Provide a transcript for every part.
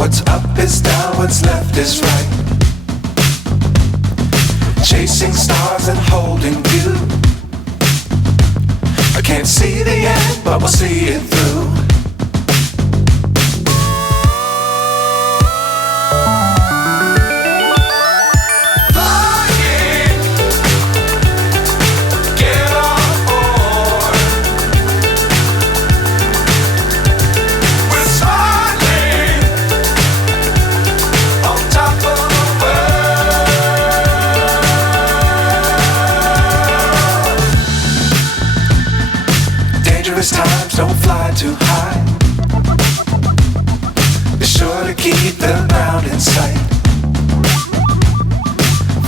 What's up is down, what's left is right. Chasing stars and holding you. I can't see the end, but we'll see it through. Times don't fly too high. Be sure to keep the ground in sight.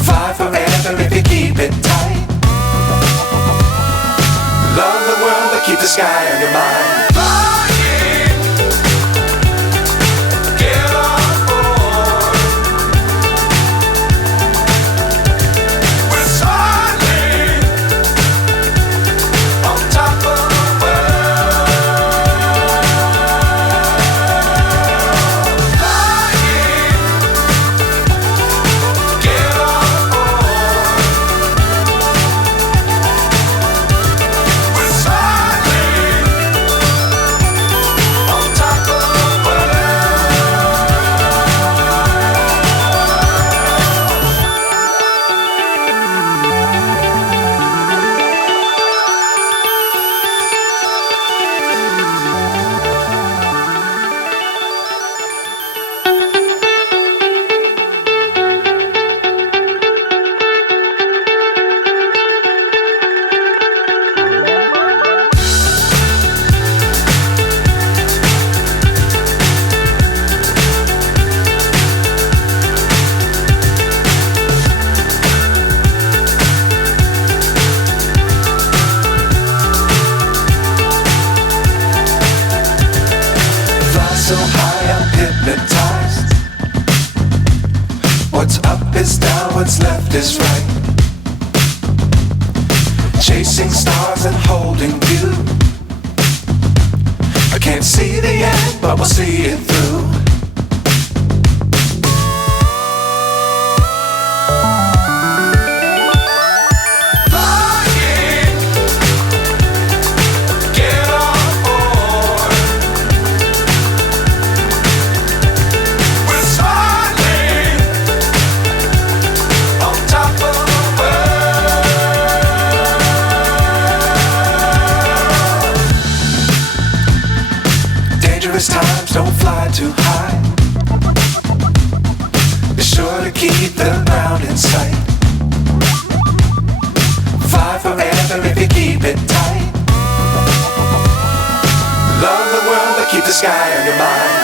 Fly forever if you keep it tight. Love the world but keep the sky on your mind. So high I'm hypnotized. What's up is down, what's left is right. Chasing stars and holding you. I can't see the end, but we'll see it through. Times don't fly too high. Be sure to keep the ground in sight. Fly forever if you keep it tight. Love the world but keep the sky on your mind.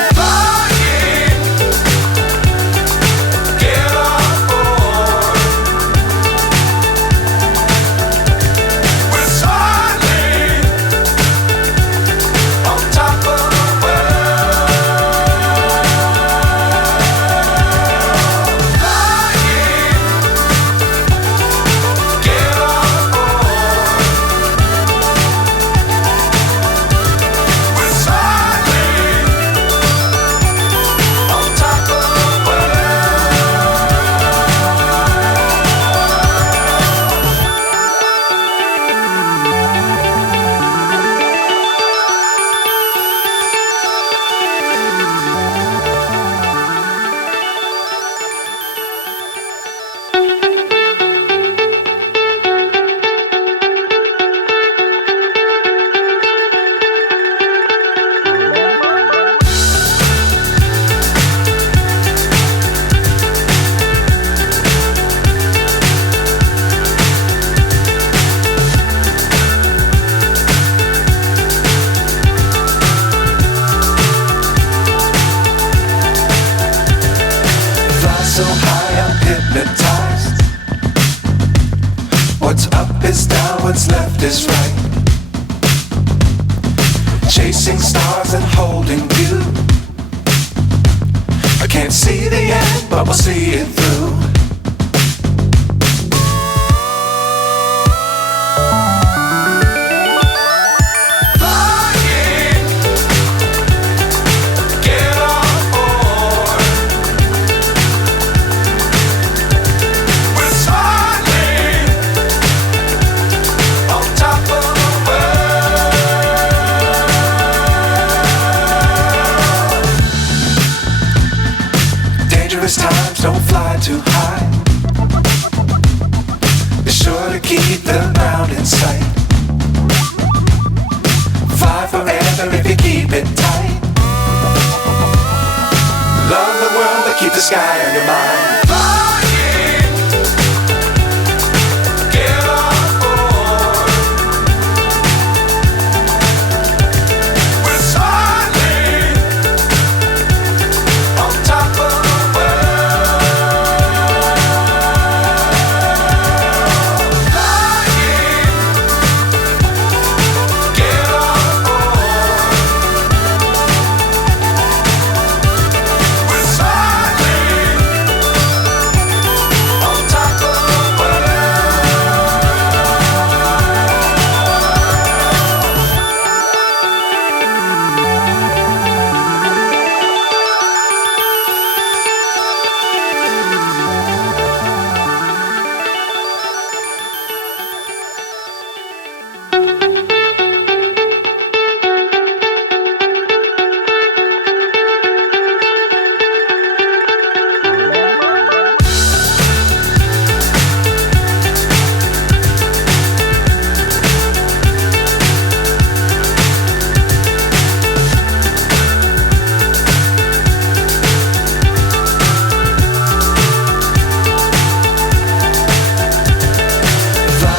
So high I'm hypnotized. What's up is down, what's left is right. Chasing stars and holding you. I can't see the end, but we'll see it through. Flying, get on board. dangerous times, don't fly too high. Be sure to keep the ground in sight. Fly forever if you keep it tight. Love the world, but keep the sky on your mind.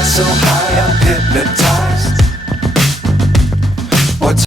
So high, I'm hypnotized.